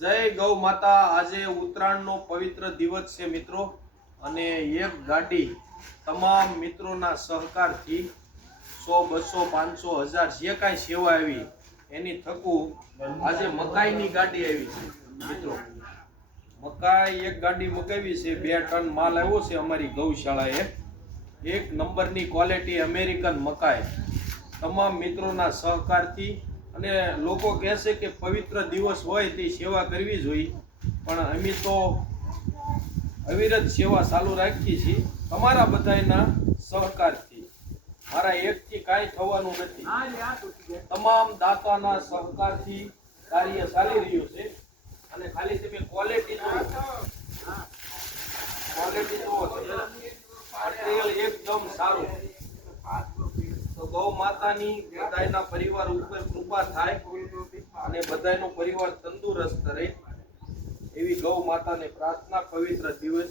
જય ગૌ માતા। આજે ઉત્તરાયણનો પવિત્ર દિવસ છે મિત્રો, અને એક ગાડી તમામ મિત્રોના સહકારથી 100, 200, 500, 1000 જે કાંઈ સેવા આવી એની થકું આજે મકાઈની ગાડી આવી છે મિત્રો। મકાઈ એક ગાડી મગાવી છે, 2 ટન માલ આવ્યો છે અમારી ગૌશાળાએ। એક નંબરની ક્વોલિટી અમેરિકન મકાઈ તમામ મિત્રોના સહકારથી। અને લોકો કહે છે કે પવિત્ર દિવસ હોય તે સેવા કરવી જોઈએ, પણ અમે તો અવિરત સેવા ચાલુ રાખીએ છીએ તમારા બધાના સહકારથી। મારા એકથી કાંઈ થવાનું નથી, તમામ દાતાના સહકારથી કાર્ય ચાલી રહ્યું છે। અને ખાલી તમે ક્વોલિટી જુઓ, મટીરિયલ એકદમ સારું। તો ગૌ માતાની બધાયના પરિવાર ઉપર કૃપા થાય અને બધાયનો પરિવાર તંદુરસ્ત રહે એવી ગૌ માતાને પ્રાર્થના। પવિત્ર દિવસ